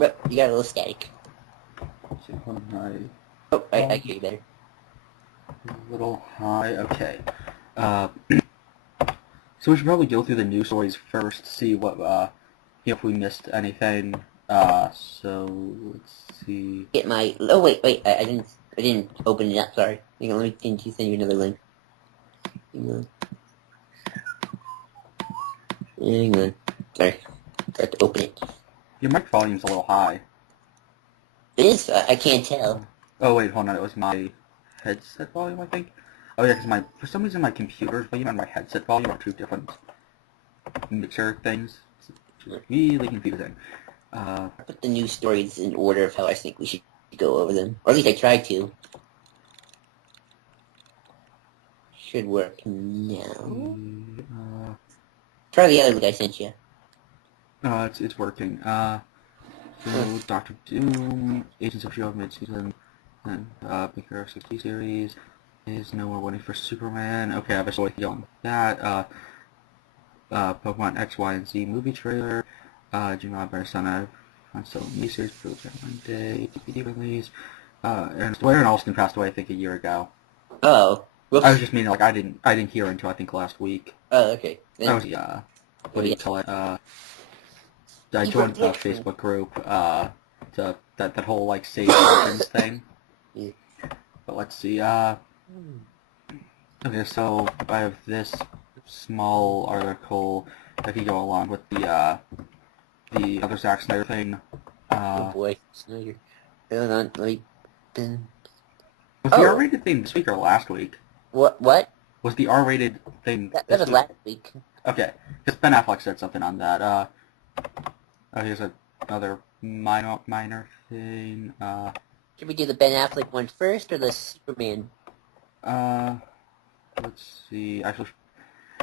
But you got a little static. Oh, I hear you better. A little high. Okay. So we should probably go through the news stories first, see what if we missed anything. So let's see. Get my. Oh wait. I didn't open it up. Sorry. Hang on. Let me send you another link. Hang on. Sorry. Forgot to open it. Your mic volume's a little high. It is. I can't tell. Oh wait, hold on. It was my headset volume, I think. Oh yeah, because for some reason my computer's volume and my headset volume are two different mixer things. It's really confusing. I put the news stories in order of how I think we should go over them. Or at least I tried to. Should work now. Try the other link I sent you. It's working. So Doctor Doom, Agents of S.H.I.E.L.D. mid-season, and Big Hero 60 series is No More Waiting for Superman. Okay, I've been waiting on that. Pokemon X, Y, and Z movie trailer. Jim Persona on Solo miniseries for Monday, DVD release. And Dwayne Alston passed away, I think, a year ago. Oh. Whoops. I was just meaning, like, I didn't hear until I think last week. Oh, okay. That was what do you call it? I joined the Facebook group, that whole, like, save veterans thing. Yeah. But let's see, okay, so I have this small article that can go along with the other Zack Snyder thing. Oh boy, Snyder. Hold on, was the R-rated thing this week or last week? What? Was the R-rated thing That was last week. Okay, because Ben Affleck said something on that. Here's another minor thing. Should we do the Ben Affleck one first or the Superman? Let's see. Actually,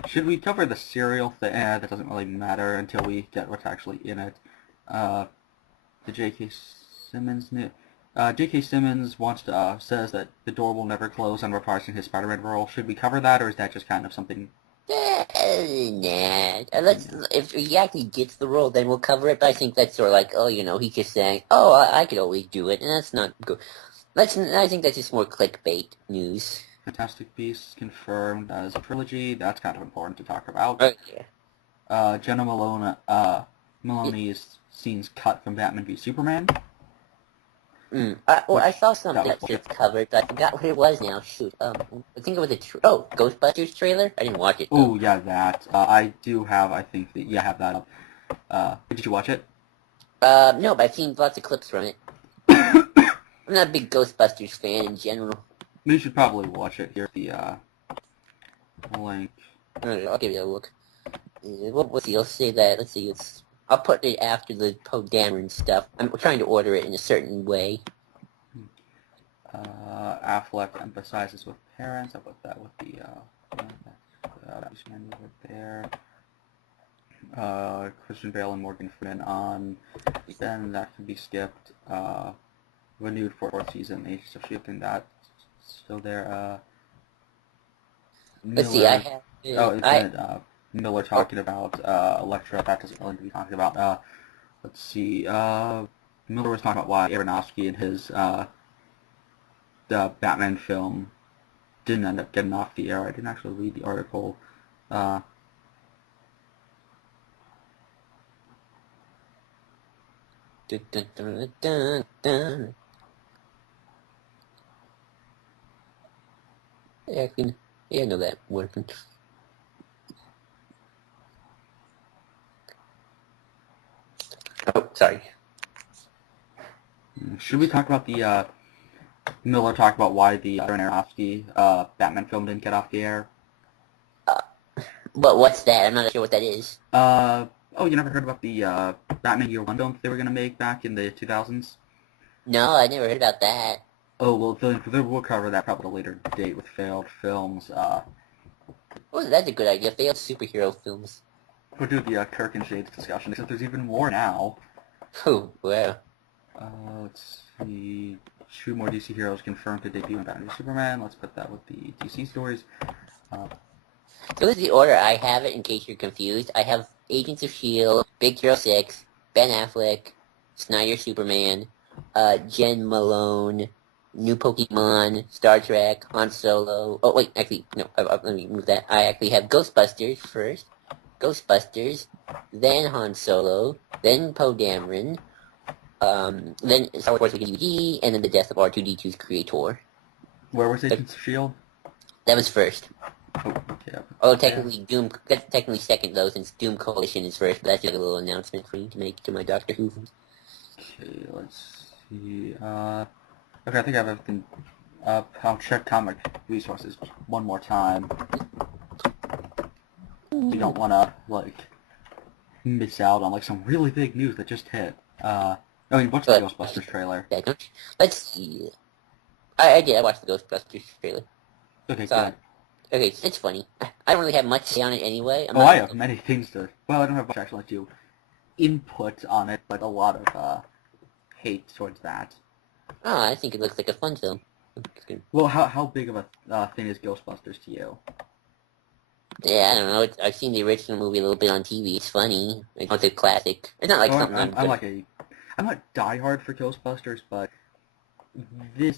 should we cover the serial thing? That doesn't really matter until we get what's actually in it. The J.K. Simmons J.K. Simmons says that the door will never close on reprising his Spider-Man role. Should we cover that, or is that just kind of something? Nah. If he actually gets the role, then we'll cover it. But I think that's sort of like, he's just saying, I could always do it, and that's not good. I think that's just more clickbait news. Fantastic Beasts confirmed as a trilogy. That's kind of important to talk about. Yeah. Jenna Maloney's scenes cut from Batman v Superman. I saw something that's covered, but I forgot what it was now. Shoot. I think it was Ghostbusters trailer? I didn't watch it. Oh, yeah, that. I do have, I think, have that up. Did you watch it? No, but I've seen lots of clips from it. I'm not a big Ghostbusters fan in general. You should probably watch it. Here's the, link. I'll give you a look. Let's see, let's say that, I'll put it after the Poe Dameron stuff. I'm trying to order it in a certain way. Affleck emphasizes with parents. I'll put that with the, right there. Christian Bale and Morgan Freeman on. Then that can be skipped. Renewed for 4th season. Agents of S.H.I.E.L.D. and that's still there. Let's see, I have... Miller talking about Elektra. That doesn't really need to be talking about. Let's see. Miller was talking about why Aronofsky and his the Batman film didn't end up getting off the air. I didn't actually read the article. Dun, dun, dun, dun, dun. Yeah, I know that working. Oh, sorry. Should we talk about the, Miller talked about why the Aronofsky Batman film didn't get off the air? But what's that? I'm not sure what that is. Oh, you never heard about the Batman Year One film they were going to make back in the 2000s? No, I never heard about that. Oh, well, we'll cover that probably at a later date with failed films. Oh, that's a good idea. Failed superhero films. We'll do the Kirk and Shades discussion, except there's even more now. Oh, wow. Let's see. 2 more DC heroes confirmed to debut in Batman v Superman. Let's put that with the DC stories. So this is the order I have it, in case you're confused. I have Agents of S.H.I.E.L.D., Big Hero 6, Ben Affleck, Snyder Superman, Jen Malone, new Pokemon, Star Trek, Han Solo. Oh wait, actually no. Let me move that. I actually have Ghostbusters first. Ghostbusters, then Han Solo, then Poe Dameron, then Star Wars Wicked DVD, and then the death of R2-D2's creator. Where was Agents of S.H.I.E.L.D.? That was first. Oh, okay. Oh, technically Doom. That's technically second though, since Doom Coalition is first. But that's just a little announcement for you to make to my Doctor Who. Okay, let's see. Okay, I think I have everything up. I'll check comic resources one more time. You don't want to miss out on some really big news that just hit. What's the Ghostbusters trailer? Let's see. I did. I watched the Ghostbusters trailer. Okay, good. Okay, it's funny. I don't really have much to say on it anyway. I have many things to... Well, I don't have much actually to input on it, but a lot of hate towards that. Oh, I think it looks like a fun film. Well, how big of a thing is Ghostbusters to you? Yeah, I don't know. I've seen the original movie a little bit on TV. It's funny. It's a classic. It's not like something I'm not diehard for Ghostbusters, but this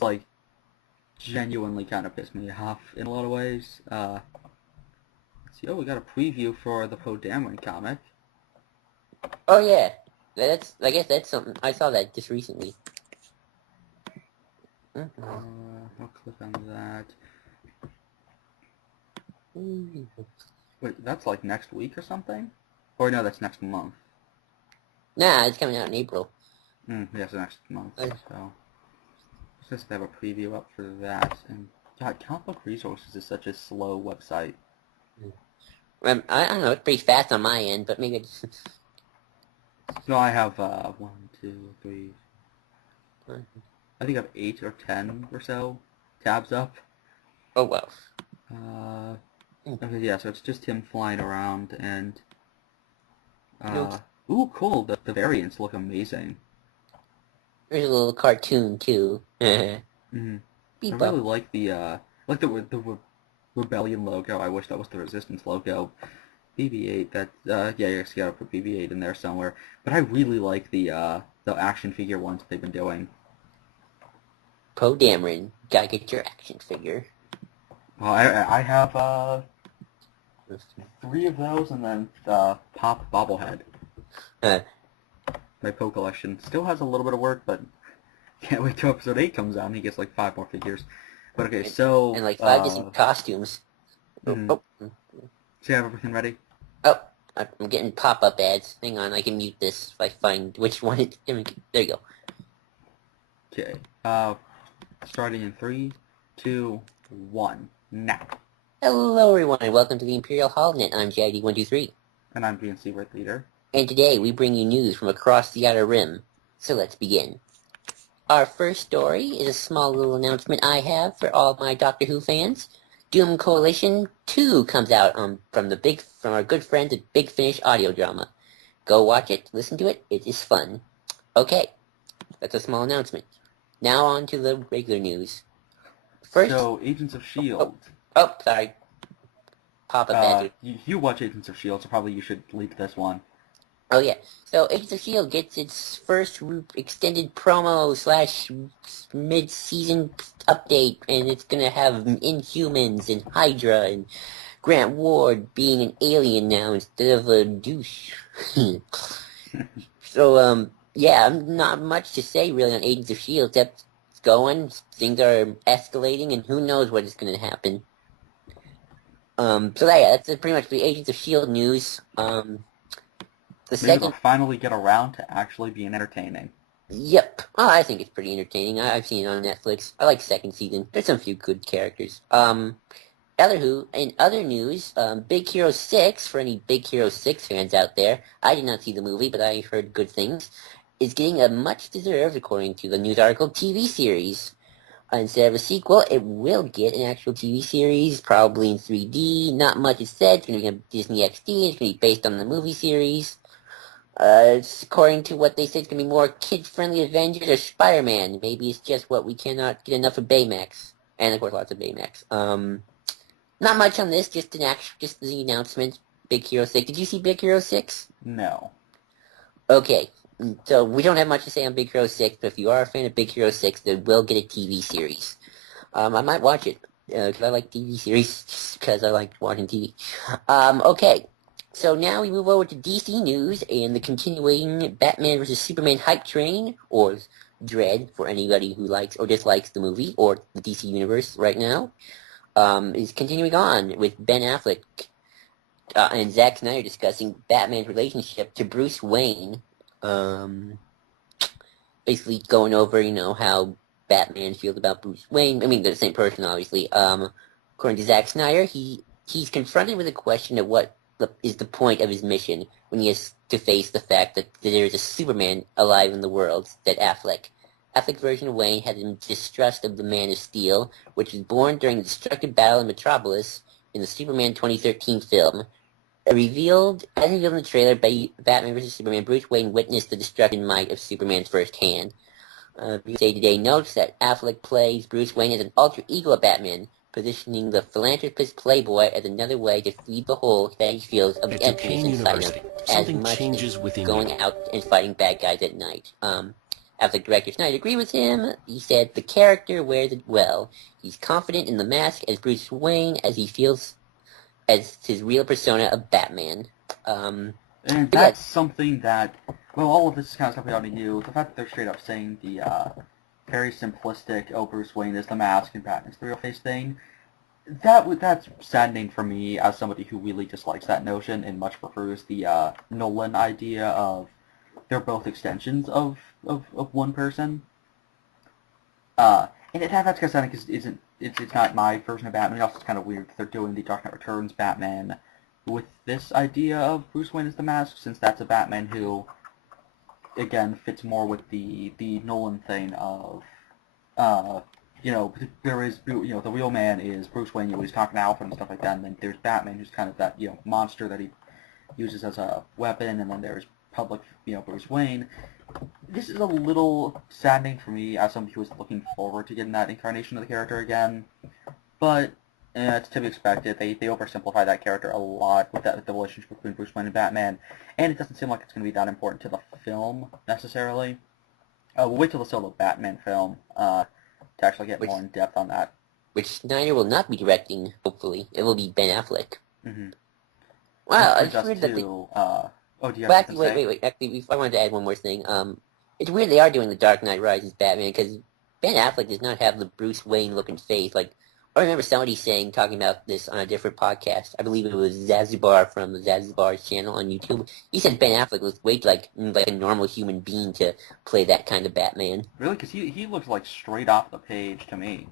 genuinely kind of pissed me off in a lot of ways. Let's see. Oh, we got a preview for the Poe Dameron comic. Oh yeah, I guess that's something. I saw that just recently. I'll click on that. Wait, that's next week or something? Or no, that's next month. Nah, it's coming out in April. Yeah, so next month. So, let's just have a preview up for that. And God, Comic Book Resources is such a slow website. I don't know. It's pretty fast on my end, but maybe it's... No, I have 1, 2, 3. I think I have 8 or 10 or so tabs up. Oh wow. Okay, yeah, so it's just him flying around and... Ooh, cool. The variants look amazing. There's a little cartoon too. Mm-hmm. I really like the Rebellion logo. I wish that was the Resistance logo. BB-8. That yeah, you gotta put BB-8 in there somewhere. But I really like the action figure ones they've been doing. Poe Dameron, gotta get your action figure. Well, I have 3 of those, and then Pop Bobblehead. My Poe collection still has a little bit of work, but can't wait till episode 8 comes out and he gets 5 more figures. But okay, so... And 5 different costumes. Mm-hmm. So you have everything ready? Oh, I'm getting pop-up ads. Hang on, I can mute this if I find which one it... There you go. Okay, starting in 3, 2, 1, now. Hello everyone, and welcome to the Imperial Holonet. I'm JID123. And I'm BNC Red Leader. And today we bring you news from across the Outer Rim. So let's begin. Our first story is a small little announcement I have for all my Doctor Who fans. Doom Coalition 2 comes out from our good friends at Big Finish audio drama. Go watch it, listen to it, it is fun. Okay, that's a small announcement. Now on to the regular news. First, so, Agents of S.H.I.E.L.D. Oh, sorry. Pop-up ad. You watch Agents of S.H.I.E.L.D., so probably you should leak this one. Oh yeah, so Agents of S.H.I.E.L.D. gets its first extended promo / mid-season update, and it's gonna have Inhumans and Hydra and Grant Ward being an alien now instead of a douche. So, yeah, not much to say really on Agents of S.H.I.E.L.D. except it's going, things are escalating, and who knows what is gonna happen. So yeah, that's pretty much the Agents of S.H.I.E.L.D. news. Maybe they'll finally get around to actually being entertaining. Yep. Oh, I think it's pretty entertaining. I've seen it on Netflix. I like second season. There's some few good characters. In other news, Big Hero 6, for any Big Hero 6 fans out there, I did not see the movie, but I heard good things, is getting a much-deserved, according to the news article, TV series. Instead of a sequel, it will get an actual TV series, probably in 3D. Not much is said. It's going to be on Disney XD. It's going to be based on the movie series. It's according to what they said, it's going to be more kid-friendly Avengers or Spider-Man. Maybe it's just what we cannot get enough of Baymax. And, of course, lots of Baymax. Not much on this, just the announcement. Big Hero 6. Did you see Big Hero 6? No. Okay. So we don't have much to say on Big Hero 6, but if you are a fan of Big Hero 6, they will get a TV series. I might watch it, because I like TV series, because I like watching TV. Okay, so now we move over to DC News and the continuing Batman vs. Superman hype train, or Dread, for anybody who likes or dislikes the movie, or the DC Universe right now, is continuing on with Ben Affleck and Zack Snyder discussing Batman's relationship to Bruce Wayne, basically going over, how Batman feels about Bruce Wayne. I mean, they're the same person, obviously. According to Zack Snyder, he's confronted with a question of what is the point of his mission when he has to face the fact that there is a Superman alive in the world, said Affleck. Affleck's version of Wayne had a distrust of the Man of Steel, which was born during the destructive battle in Metropolis in the Superman 2013 film. As revealed in the trailer, Batman vs. Superman, Bruce Wayne witnessed the destructive might of Superman firsthand. USA Today notes that Affleck plays Bruce Wayne as an alter ego of Batman, positioning the philanthropist playboy as another way to feed the hole that he feels of the emptiness inside him, as much as going out and fighting bad guys at night. Affleck director Snyder agreed with him. He said the character wears it well. He's confident in the mask as Bruce Wayne as he feels as his real persona of Batman. And that's something that, well, all of this is kind of stuff we already knew. The fact that they're straight up saying the very simplistic, Bruce Wayne is the mask and Batman's the real face thing, that's saddening for me as somebody who really dislikes that notion and much prefers the Nolan idea of they're both extensions of one person. And that's kind of saddening because it's not my version of Batman. Also, it's kind of weird that they're doing the Dark Knight Returns Batman with this idea of Bruce Wayne as the mask, since that's a Batman who, again, fits more with the Nolan thing of, there is, the real man is Bruce Wayne, he's talking to Alfred and stuff like that, and then there's Batman, who's kind of that, monster that he uses as a weapon, and then there's public, Bruce Wayne. This is a little saddening for me as somebody who was looking forward to getting that incarnation of the character again, but it's to be expected. They oversimplify that character a lot with the relationship between Bruce Wayne and Batman, and it doesn't seem like it's going to be that important to the film, necessarily. We'll wait till the solo Batman film to actually get more in-depth on that. Which Snyder will not be directing, hopefully. It will be Ben Affleck. Mm-hmm. Wow, I just heard that do you have something to say? Wait. Actually, I wanted to add one more thing. It's weird they are doing the Dark Knight Rises Batman, because Ben Affleck does not have the Bruce Wayne-looking face. Like, I remember somebody talking about this on a different podcast. I believe it was Zazubar from Zazubar's channel on YouTube. He said Ben Affleck was way like a normal human being to play that kind of Batman. Really? Because he looks like straight off the page to me.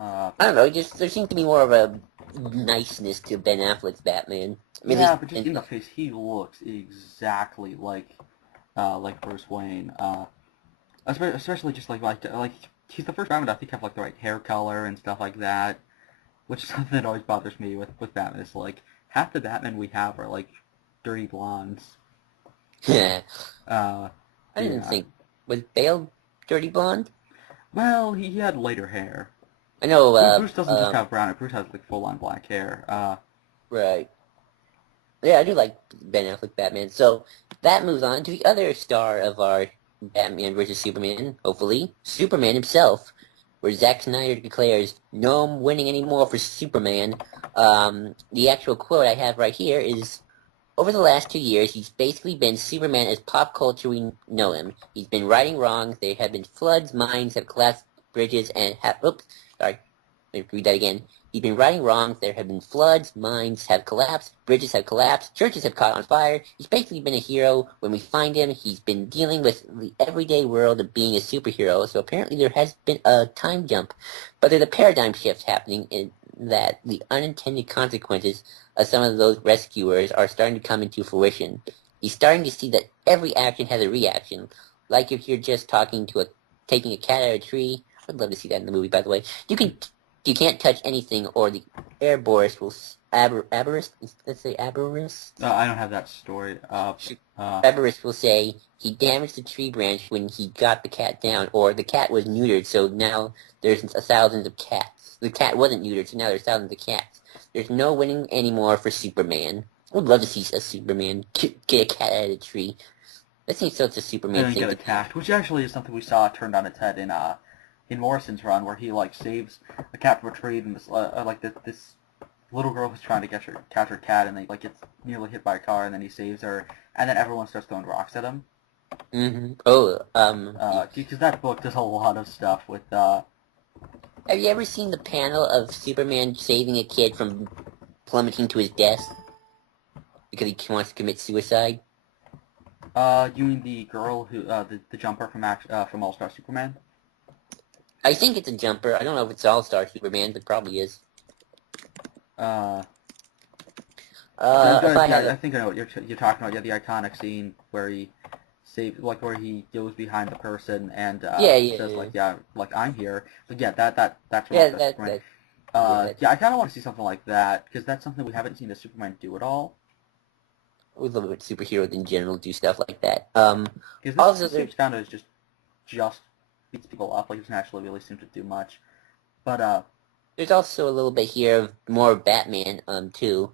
I don't know. Just there seems to be more of a niceness to Ben Affleck's Batman. I mean, yeah, but just in the face, he looks exactly like Bruce Wayne. Especially just like he's the first Batman I think have like the right hair color and stuff like that, which is something that always bothers me with Batman. It's like half the Batman we have are like dirty blondes. Yeah. I didn't think was Bale dirty blonde. Well, he had lighter hair. I know. Bruce doesn't just have brown. Bruce has like full on black hair. Right. Yeah, I do like Ben Affleck Batman. So that moves on to the other star of our Batman vs. Superman, hopefully, Superman himself, where Zack Snyder declares, no winning anymore for Superman. The actual quote I have right here is, over the last 2 years, he's basically been Superman as pop culture we know him. He's been righting wrongs. There have been floods, mines have collapsed, bridges, and let me read that again. He's been righting wrongs. There have been floods, mines have collapsed, bridges have collapsed, churches have caught on fire. He's basically been a hero. When we find him, he's been dealing with the everyday world of being a superhero. So apparently there has been a time jump. But there's a paradigm shift happening in that the unintended consequences of some of those rescuers are starting to come into fruition. He's starting to see that every action has a reaction. Like if you're just taking a cat out of a tree. I'd love to see that in the movie, by the way. You can't touch anything, or the Airborist will Aberist. Let's say Aberist. I don't have that story. Aberist will say he damaged the tree branch when he got the cat down, or the cat was neutered, so now there's thousands of cats. The cat wasn't neutered, so now there's thousands of cats. There's no winning anymore for Superman. I would love to see a Superman get a cat out of a tree. That seems so it's a and Superman then thing get to do. attacked, which actually is something we saw turned on its head in Morrison's run, where he like saves a cat from a tree, and this little girl who's trying to catch her cat, and they like gets nearly hit by a car, and then he saves her, and then everyone starts throwing rocks at him. Mm-hmm. Oh, Because that book does a lot of stuff with have you ever seen the panel of Superman saving a kid from plummeting to his death because he wants to commit suicide? you mean the girl who the jumper from All Star Superman? I think it's a jumper. I don't know if it's All-Star Superman, but probably is. Uh, If I had I think I know what you're talking about. Yeah, the iconic scene where he where he goes behind the person and says like, yeah, like I'm here. So yeah, that's from All Star Superman. Yeah, I kind of want to see something like that because that's something we haven't seen a Superman do at all. we love it superheroes in general do stuff like that. Because Also, this seems kind of just beats people up. Like it doesn't actually really seem to do much. But there's also a little bit here of more Batman, too.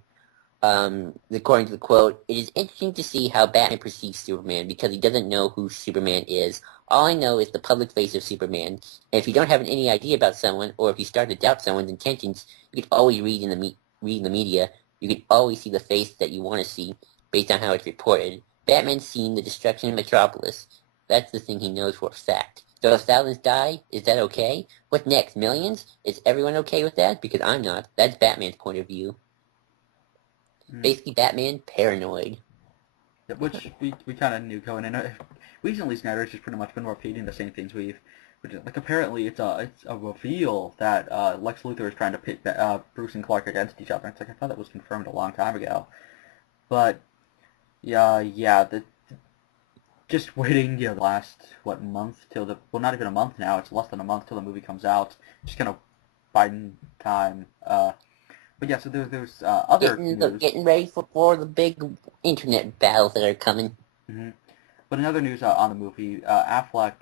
According to the quote, it is interesting to see how Batman perceives Superman because he doesn't know who Superman is. All I know is the public face of Superman. And if you don't have any idea about someone, or if you start to doubt someone's intentions, you can always read in the media. You can always see the face that you want to see based on how it's reported. Batman's seen the destruction of Metropolis. That's the thing he knows for a fact. So if thousands die, is that okay? What next? Millions? Is everyone okay with that? Because I'm not. That's Batman's point of view. Basically, Batman paranoid. which we kind of knew going in. Recently, Snyder's just pretty much been repeating the same things which like apparently it's a reveal that Lex Luthor is trying to pit Bruce and Clark against each other. It's like I thought that was confirmed a long time ago, but yeah, just waiting the last month till not even a month now. It's less than a month till the movie comes out. Just kind of biding time. But yeah, so there's other news. Getting ready for the big internet battles that are coming. Mm-hmm. But in other news on the movie, Affleck,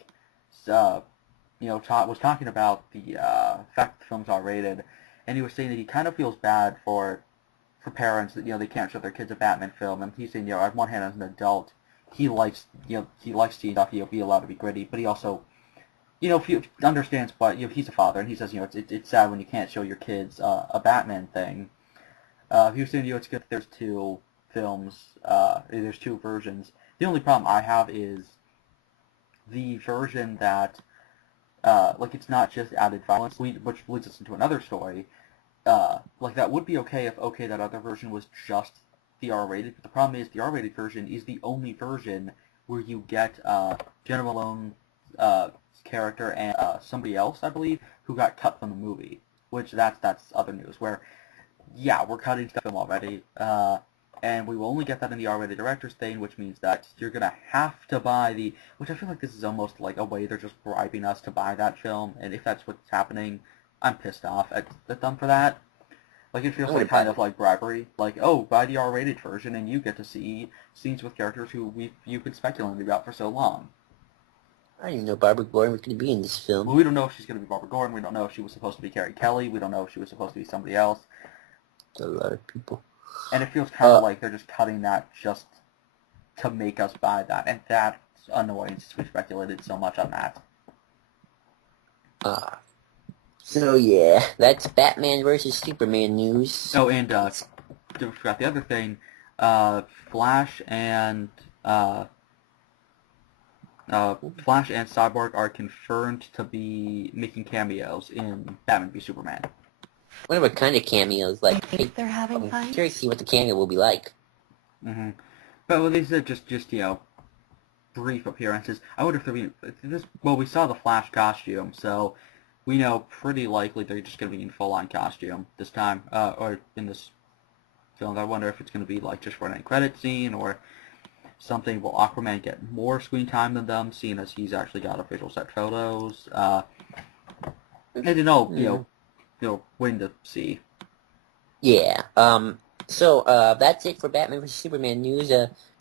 was talking about the fact that the film's R-rated, and he was saying that he kind of feels bad for parents that they can't show their kids a Batman film, and he's saying on one hand as an adult, he likes seeing stuff be allowed to be gritty, but he also he understands, but he's a father, and he says it's sad when you can't show your kids a Batman thing. He was saying it's good that there's two films, there's two versions. The only problem I have is the version that it's not just added violence, which leads us into another story. That would be okay if that other version was just the R-rated, but the problem is the R-rated version is the only version where you get Jenna Malone's character and somebody else, I believe, who got cut from the movie. Which that's other news. Where, yeah, we're cutting the film already, and we will only get that in the R-rated director's thing, which means that you're gonna have to buy which I feel like this is almost like a way they're just bribing us to buy that film, and if that's what's happening, I'm pissed off at them for that. Like, it feels like kind of like bribery. Like, oh, buy the R-rated version and you get to see scenes with characters who you've been speculating about for so long. I didn't know Barbara Gordon was going to be in this film. Well, we don't know if she's going to be Barbara Gordon. We don't know if she was supposed to be Carrie Kelly. We don't know if she was supposed to be somebody else. A lot of people. And it feels kind of like they're just cutting that just to make us buy that. And that's annoying since we speculated so much on that. So yeah, that's Batman versus Superman news. Oh, and I forgot the other thing. Flash and Cyborg are confirmed to be making cameos in Batman v Superman. I wonder what kind of cameos. Like, they're having fun. I'm curious to see what the cameo will be like. Mm-hmm. But well, they said just brief appearances. I wonder if they'll be this. Well, we saw the Flash costume, so we know pretty likely they're just going to be in full-on costume this time, or in this film. I wonder if it's going to be like just for an end credit scene or something. Will Aquaman get more screen time than them, seeing as he's actually got official set photos? I don't know, waiting to see. Yeah. So that's it for Batman vs Superman news.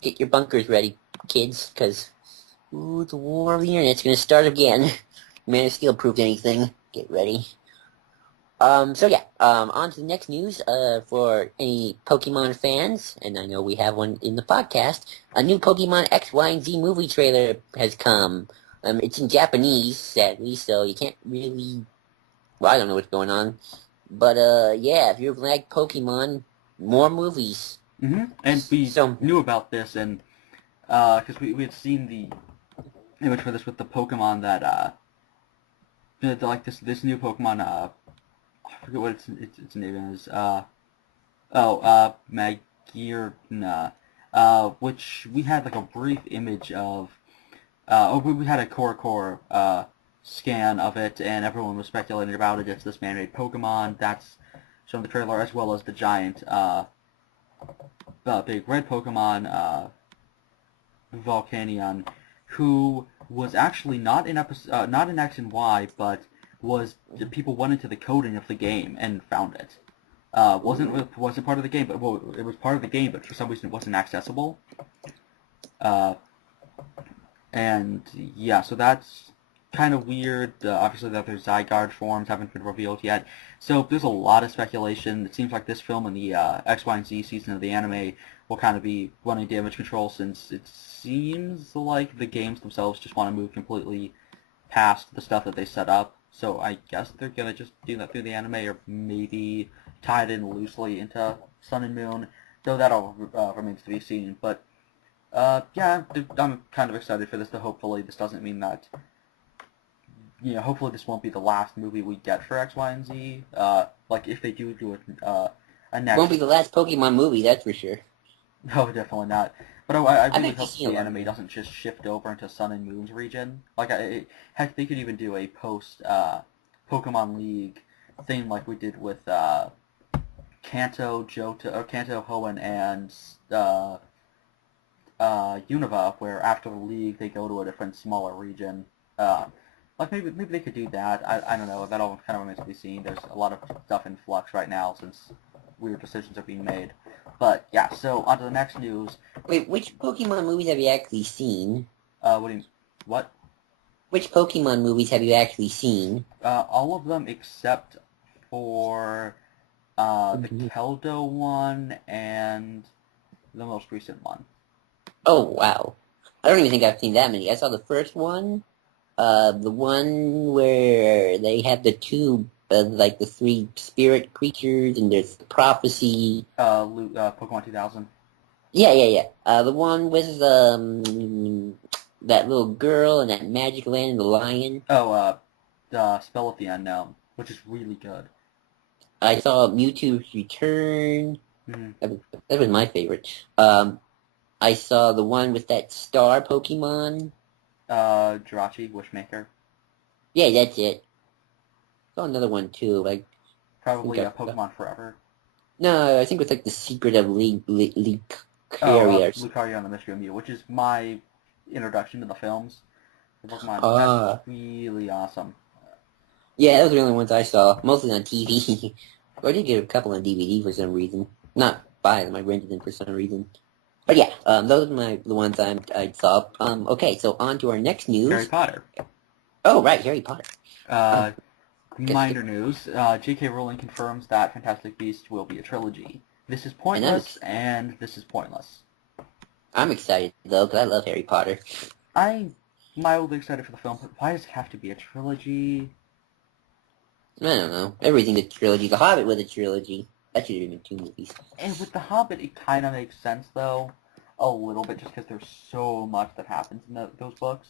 Get your bunkers ready, kids, because the war of the internet's going to start again. Man of Steel proved anything. Get ready. So yeah, on to the next news, for any Pokemon fans, and I know we have one in the podcast, a new Pokemon X, Y, and Z movie trailer has come. It's in Japanese, sadly, so you can't really, well, I don't know what's going on. But, yeah, if you like Pokemon, more movies. And we So, knew about this, and, because we had seen the image for this with the Pokemon that, like this new Pokemon, I forget what its name is, Magirna, which we had like a brief image of, we had a core scan of it, and everyone was speculating about it. It's this man-made Pokemon that's shown in the trailer, as well as the giant, big red Pokemon, Volcanion, who was actually not in X and Y, but people went into the coding of the game and found it. Wasn't part of the game, but well, it was part of the game, but for some reason it wasn't accessible. And yeah, so that's kind of weird. Obviously, the other Zygarde forms haven't been revealed yet, so there's a lot of speculation. It seems like this film and the X, Y, and Z season of the anime will kind of be running damage control, since it seems like the games themselves just want to move completely past the stuff that they set up. So I guess they're gonna just do that through the anime, or maybe tie it in loosely into Sun and Moon, though that all remains to be seen. But yeah, I'm kind of excited for this. To hopefully this doesn't mean that, hopefully this won't be the last movie we get for X, Y, and Z. Like if they do it, a next. won't be the last Pokemon movie, that's for sure. No, definitely not. But I really think hope the anime doesn't just shift over into Sun and Moon's region. Like, heck, they could even do a post Pokemon League thing like we did with Kanto, Hoenn, and Unova, where after the league they go to a different, smaller region. Like maybe they could do that. I don't know. That all kind of remains to be seen. There's a lot of stuff in flux right now since weird decisions are being made. But yeah, so on to the next news. Wait, which Pokemon movies have you actually seen? What? Which Pokemon movies have you actually seen? All of them except for the Keldo one and the most recent one. Oh, wow. I don't even think I've seen that many. I saw the first one, the one where they have the two, like the three spirit creatures, and there's the prophecy. Pokemon 2000. Yeah. The one with, that little girl and that magic land and the lion. Oh, Spell of the Unknown, which is really good. I saw Mewtwo's Return. Mm-hmm. That was my favorite. I saw the one with that star Pokemon. Jirachi, Wishmaker. Yeah, that's it. Saw another one too, like Probably Pokemon Forever. No, I think it's like the Secret of Lucaria. Lucaria and the Mystery of Mew, which is my introduction to the films. The Pokemon, that's really awesome. Yeah, those are the only ones I saw, mostly on TV. Or I did get a couple on DVD for some reason. Not buy them, I rented them for some reason. But yeah, those are the ones I saw. Okay, so on to our next news. Harry Potter. Oh, right, Harry Potter. Minor news. J.K. Rowling confirms that Fantastic Beasts will be a trilogy. This is pointless, and this is pointless. I'm excited, though, because I love Harry Potter. I'm mildly excited for the film, but why does it have to be a trilogy? I don't know. Everything's a trilogy. The Hobbit was a trilogy. That should have been 2 movies. And with The Hobbit, it kind of makes sense, though, a little bit, just because there's so much that happens in those books.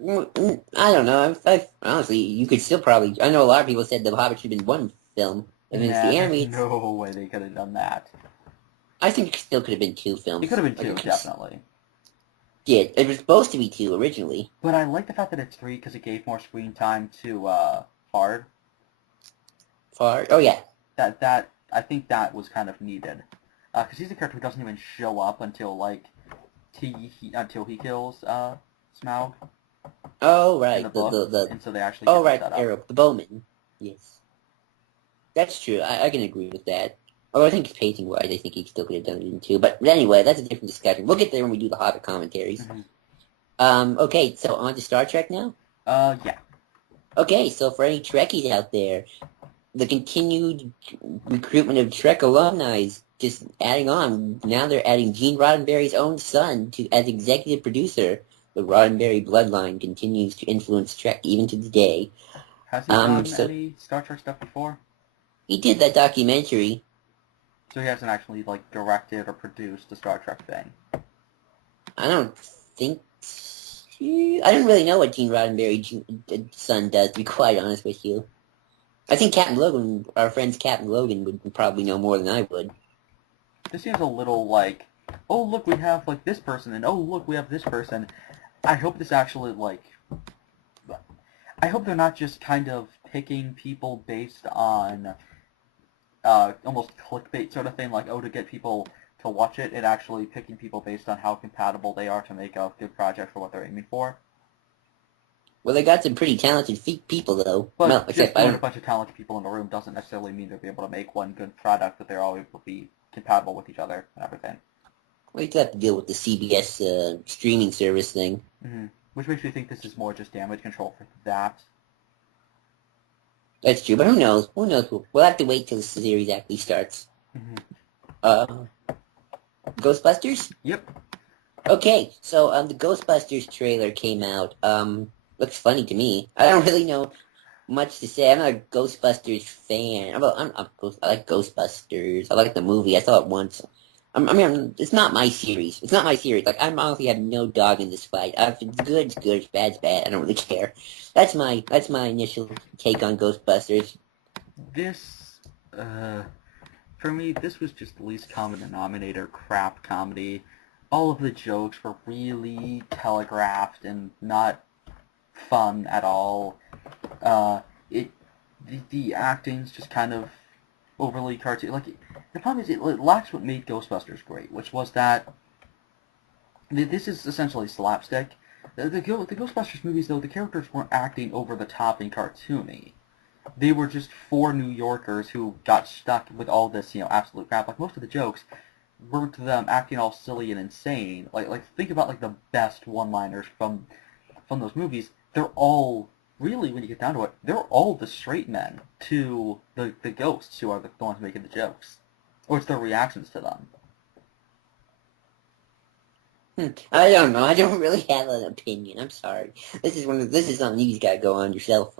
I don't know. Honestly, you could still probably... I know a lot of people said The Hobbit should have been one film. And then it's the animated... no way they could have done that. I think it still could have been 2 films. It could have been 2, definitely. Yeah, it was supposed to be 2 originally. But I like the fact that it's 3 because it gave more screen time to Fard. Fard? Oh, yeah. That I think that was kind of needed. Because he's a character who doesn't even show up until, like, until he kills Smaug. Oh, right. In the book. And so they actually oh, right, Arrow. The Bowman. Yes. That's true. I can agree with that. Although I think pacing-wise, I think he still could have done it in 2. But anyway, that's a different discussion. We'll get there when we do the Hobbit commentaries. Mm-hmm. Okay, so on to Star Trek now? Yeah. Okay, so for any Trekkies out there, the continued recruitment of Trek alumni is just adding on. Now they're adding Gene Roddenberry's own son to as executive producer. The Roddenberry bloodline continues to influence Trek even to today. Has he done any Star Trek stuff before? He did that documentary. So he hasn't actually, like, directed or produced a Star Trek thing? I don't think... I don't really know what Gene Roddenberry's son does, to be quite honest with you. I think Captain Logan, our friend's Captain Logan, would probably know more than I would. This seems a little like, oh, look, we have, like, this person, and oh, look, we have this person. I hope this actually, like... I hope they're not just kind of picking people based on almost clickbait sort of thing, like, oh, to get people to watch it, and actually picking people based on how compatible they are to make a good project for what they're aiming for. Well, they got some pretty talented people, though. But well, just putting a bunch of talented people in the room doesn't necessarily mean they'll be able to make one good product, that they're all able to be compatible with each other and everything. Well, you have to deal with the CBS streaming service thing. Mm-hmm. Which makes me think this is more just damage control for that. That's true, but who knows? Who knows? We'll have to wait till the series actually starts. Mm-hmm. Ghostbusters? Yep. Okay, so the Ghostbusters trailer came out. Looks funny to me. I don't really know much to say. I'm not a Ghostbusters fan. I like Ghostbusters. I like the movie. I saw it once. I mean, it's not my series. It's not my series. Like, I honestly have no dog in this fight. If it's good, it's good. If it's bad, it's bad. I don't really care. That's my initial take on Ghostbusters. This, for me, this was just the least common denominator crap comedy. All of the jokes were really telegraphed and not fun at all. The acting's just kind of overly cartoon. Like, the problem is it lacks what made Ghostbusters great, which was that this is essentially slapstick. The Ghostbusters movies, though, the characters weren't acting over the top and cartoony. They were just four New Yorkers who got stuck with all this, absolute crap. Like, most of the jokes were to them acting all silly and insane. Like think about, like, the best one-liners from those movies. They're all, really, when you get down to it, they're all the straight men to the ghosts who are the ones making the jokes. Or it's their reactions to them. I don't know. I don't really have an opinion. I'm sorry. This is something you got to go on yourself.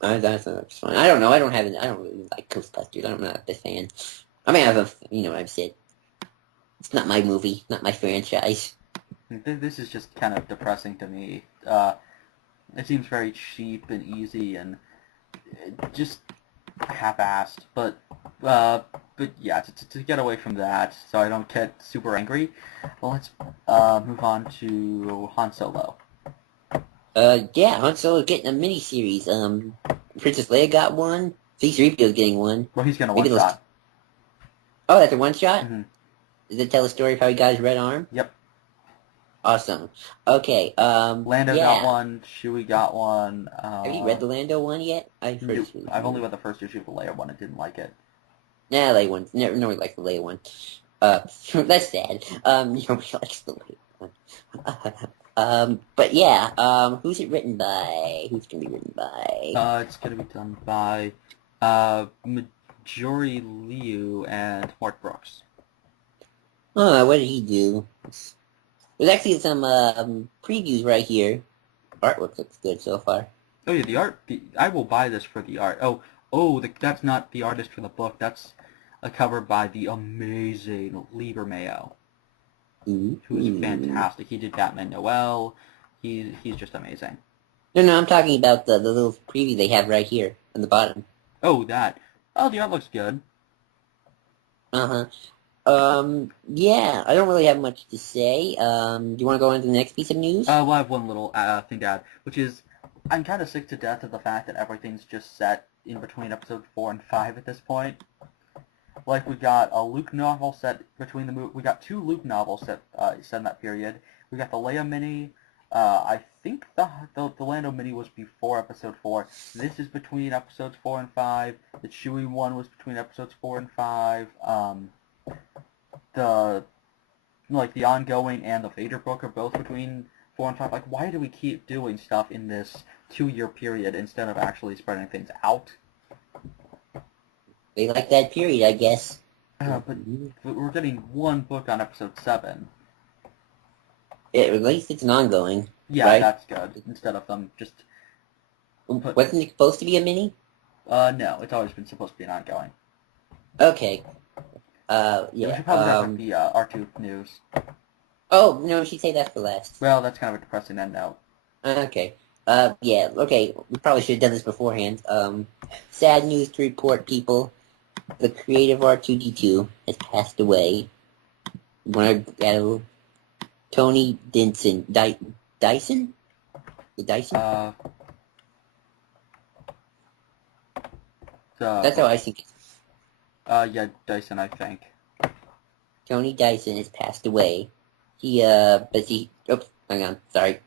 That's fine. I don't know. I don't really like Ghostbusters. I'm not a fan. I mean, I've said it's not my movie, not my franchise. This is just kind of depressing to me. It seems very cheap and easy and just half-assed. But yeah, to get away from that, so I don't get super angry, well, let's move on to Han Solo. Yeah, Han Solo's getting a miniseries. Princess Leia got one. C-3PO's getting one. Well, he's gonna one-shot. Oh, that's a one-shot? Mm-hmm. Does it tell a story of how he got his red arm? Yep. Awesome. Okay, Lando got one, Chewie got one. Have you read the Lando one yet? I've only read the first issue of the Leia one and didn't like it. Nah, Leia one. Never liked the Leia one. That's sad. Nobody likes the Leia one. But yeah, who's it written by? Who's gonna be written by? It's gonna be done by, Jory Liu and Mark Brooks. Oh, what did he do? There's actually some previews right here. Artwork looks good so far. Oh yeah, the art. I will buy this for the art. That's not the artist for the book. That's a cover by the amazing Lieber Mayo, who's fantastic. He did Batman Noel. He's just amazing. No, I'm talking about the little preview they have right here on the bottom. Oh, that. Oh, the art looks good. Uh-huh. Yeah, I don't really have much to say. Do you want to go on to the next piece of news? Well, I have one little thing to add, which is, I'm kind of sick to death of the fact that everything's just set in between episodes 4 and 5 at this point. Like, we got a Luke novel set between we got 2 Luke novels set in that period. We got the Leia mini. I think the Lando mini was before episode 4. This is between episodes 4 and 5. The Chewie one was between episodes 4 and 5. The ongoing and the Vader book are both between 4 and 5. Like, why do we keep doing stuff in this 2-year period instead of actually spreading things out? They like that period, I guess. But we're getting one book on episode 7. At least it's an ongoing, Yeah, right? that's good. Instead of them just put... Wasn't it supposed to be a mini? No, it's always been supposed to be an ongoing. Okay. Yeah, we Yeah. should probably wrap up the R2 news. Oh, no, we should say that for last. Well, that's kind of a depressing end note. Okay. Yeah, okay. We probably should have done this beforehand. Sad news to report, people. The creator of R2-D2 has passed away. Tony Dinson. Dyson? The Dyson? That's how I think it. Yeah, Dyson, I think. Tony Dyson has passed away. Oops, hang on, sorry.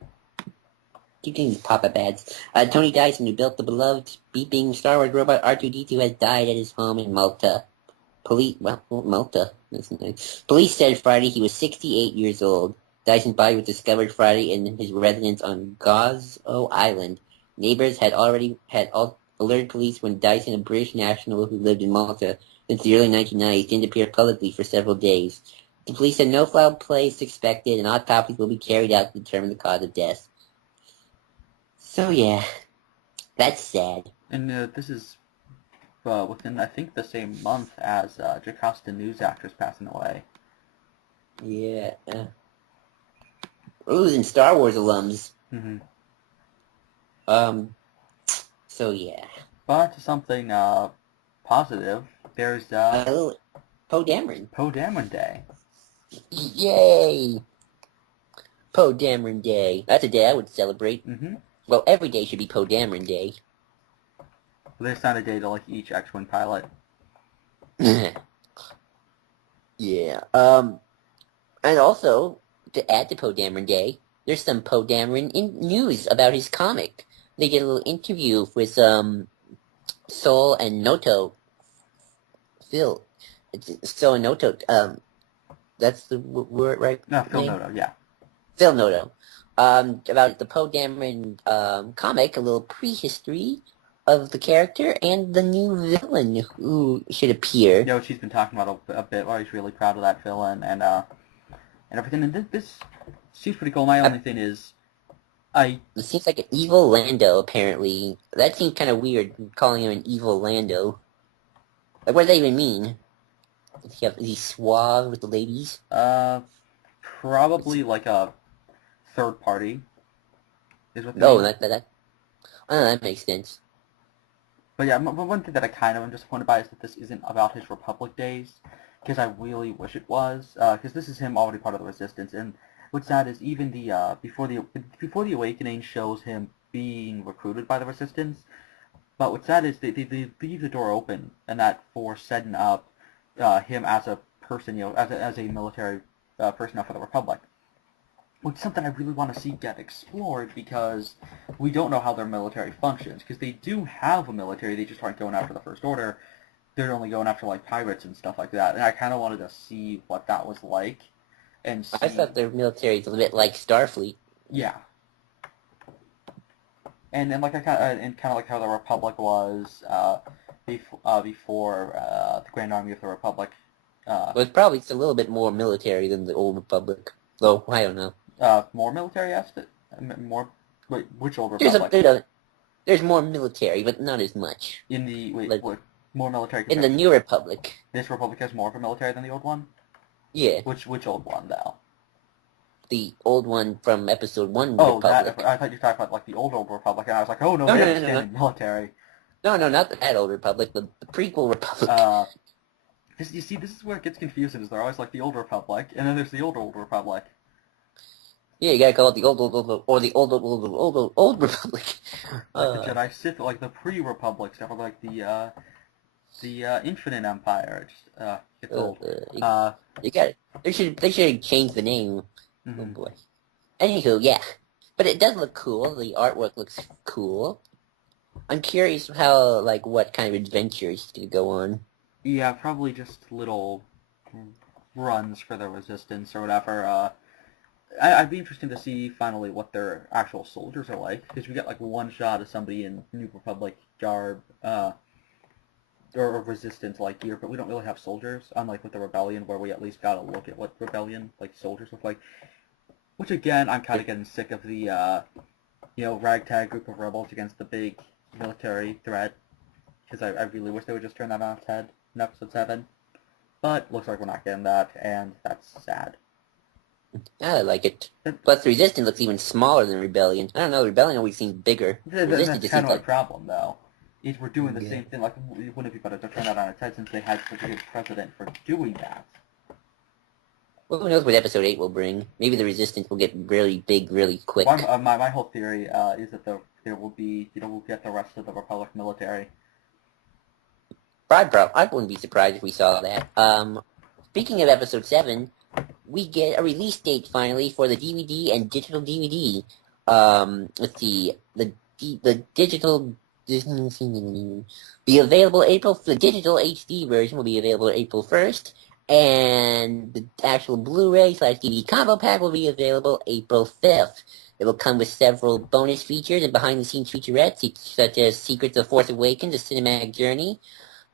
Keep getting these pop-up ads. Tony Dyson, who built the beloved beeping Star Wars robot R2-D2, has died at his home in Malta. Malta. That's nice. Police said Friday he was 68 years old. Dyson's body was discovered Friday in his residence on Gozo Island. Neighbors had alerted police when Dyson, a British national who lived in Malta since the early 1990s, didn't appear publicly for several days. The police said no foul play is expected and autopsies will be carried out to determine the cause of death. So yeah, that's sad. And this is within, I think, the same month as Jocasta News actress passing away. Yeah. We're losing Star Wars alums. Mm-hmm. So yeah. But to something positive, there's Poe Dameron. Poe Dameron Day. Yay! Poe Dameron Day. That's a day I would celebrate. Mm-hmm. Well, every day should be Poe Dameron Day. There's not a day to like each X-Wing pilot. Yeah. And also, to add to Poe Dameron Day, there's some Poe Dameron news about his comic. They did a little interview with Sol and Noto. Phil. Sol and Noto. That's the word, right? No, Phil name? Noto, yeah. Phil Noto. About the Poe Dameron comic, a little prehistory of the character and the new villain who should appear. You know, she's been talking about a bit. Well, he's really proud of that villain and everything. And this seems pretty cool. My only thing is, It seems like an evil Lando, apparently. That seemed kind of weird, calling him an evil Lando. Like, what does that even mean? Is he suave with the ladies? Probably like a third party. Is what. No, that makes sense. But yeah, one thing that I kind of am disappointed by is that this isn't about his Republic days, because I really wish it was. Because this is him already part of the Resistance, and what's sad is even the before the Awakening shows him being recruited by the Resistance. But what's sad is they leave the door open, and that for setting up him as a person, as a military personnel for the Republic. Which is something I really want to see get explored, because we don't know how their military functions. Because they do have a military, they just aren't going after the First Order. They're only going after like pirates and stuff like that. And I kind of wanted to see what that was like. And see... I thought their military is a bit like Starfleet. Yeah. And like kind of like how the Republic was before the Grand Army of the Republic. Well, it's probably a little bit more military than the Old Republic, though I don't know. More military aspect? More... Wait, which Old Republic? There's more military, but not as much. In the... Wait, what? More military... In the New Republic. This Republic has more of a military than the old one? Yeah. Which old one, though? The old one from Episode 1 Oh, Republic. I thought you were talking about, like, the old Republic, and I was like, oh, no, they have standing military. No, not that Old Republic, the prequel Republic. You see, this is where it gets confusing, is they're always like the Old Republic, and then there's the Old Republic. Yeah, you gotta call it the old, or the old Republic. Like the Jedi Sith, like the pre-Republic stuff, or like the Infinite Empire. It's old. They should change the name. Mm-hmm. Oh boy. Anywho, yeah. But it does look cool. The artwork looks cool. I'm curious how, like, what kind of adventures to go on. Yeah, probably just little runs for the Resistance or whatever. I'd be interested to see finally what their actual soldiers are like, because we get like one shot of somebody in New Republic garb or resistance like gear, but we don't really have soldiers, unlike with the Rebellion, where we at least got to look at what Rebellion, like, soldiers look like. Which, again, I'm kind of getting sick of the, ragtag group of rebels against the big military threat, because I really wish they would just turn that on its head in Episode 7. But looks like we're not getting that, and that's sad. I like it. Plus, the Resistance looks even smaller than Rebellion. I don't know, Rebellion always seems bigger. Resistance That's just kind seems of like... my problem, though. Is we're doing the same thing, like, wouldn't it be better to turn that on its head since they had such a good precedent for doing that? Well, who knows what Episode 8 will bring. Maybe the Resistance will get really big really quick. Well, my whole theory is that there will be, we'll get the rest of the Republic military. I wouldn't be surprised if we saw that. Speaking of Episode 7, we get a release date finally for the DVD and digital DVD. Let's see, the digital be available the digital HD version will be available April 1st, and the actual Blu-ray/DVD combo pack will be available April 5th. It will come with several bonus features and behind-the-scenes featurettes, such as Secrets of Force Awakens, a cinematic journey,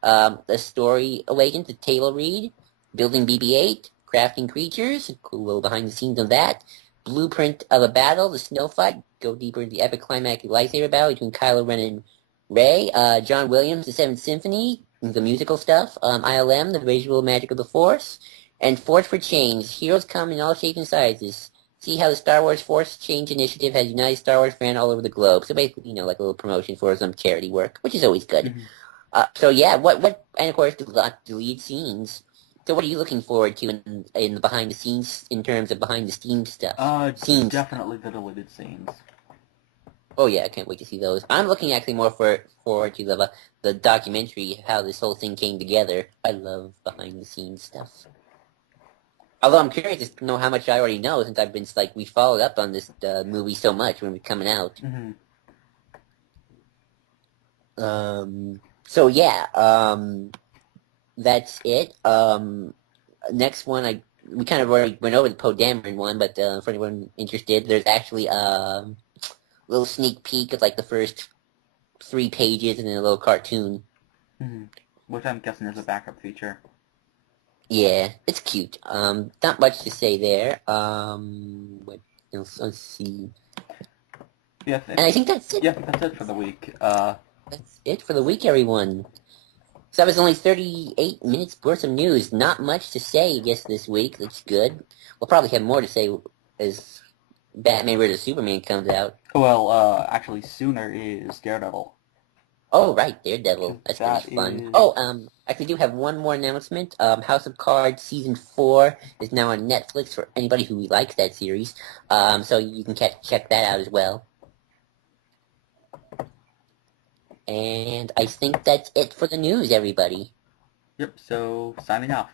the story Awakens, the table read, building BB-8, crafting creatures, cool little behind the scenes of that, blueprint of a battle, the snow fight, go deeper into the epic climactic lightsaber battle between Kylo Ren and Rey, John Williams, the Seventh Symphony, the musical stuff, ILM, the visual magic of the Force, and Force for Change, heroes come in all shapes and sizes. See how the Star Wars Force Change Initiative has united Star Wars fans all over the globe. So basically, like a little promotion for some charity work, which is always good. Mm-hmm. So yeah, and of course the lead scenes. So what are you looking forward to in the behind the scenes, in terms of behind the scenes stuff? Scenes. Definitely the deleted scenes. Oh yeah, I can't wait to see those. I'm looking actually more forward to the documentary, how this whole thing came together. I love behind the scenes stuff. Although I'm curious to know how much I already know, since we followed up on this movie so much when it was coming out. Mm-hmm. So yeah, that's it. Next one, we kind of already went over the Poe Dameron one, but for anyone interested, there's actually a little sneak peek of the first 3 pages and then a little cartoon. Mm-hmm. Which I'm guessing is a backup feature. Yeah, it's cute. Not much to say there. What else? Let's see. Yeah, and I think that's it. Yeah, that's it for the week. That's it for the week, everyone. So that was only 38 minutes worth of news. Not much to say, I guess, this week. That's good. We'll probably have more to say as Batman vs. Superman comes out. Well, actually, sooner is Daredevil. Oh, right, Daredevil. That's pretty fun. Oh, actually do have one more announcement. House of Cards Season 4 is now on Netflix for anybody who likes that series. So you can check that out as well. And I think that's it for the news, everybody. Yep, so signing off.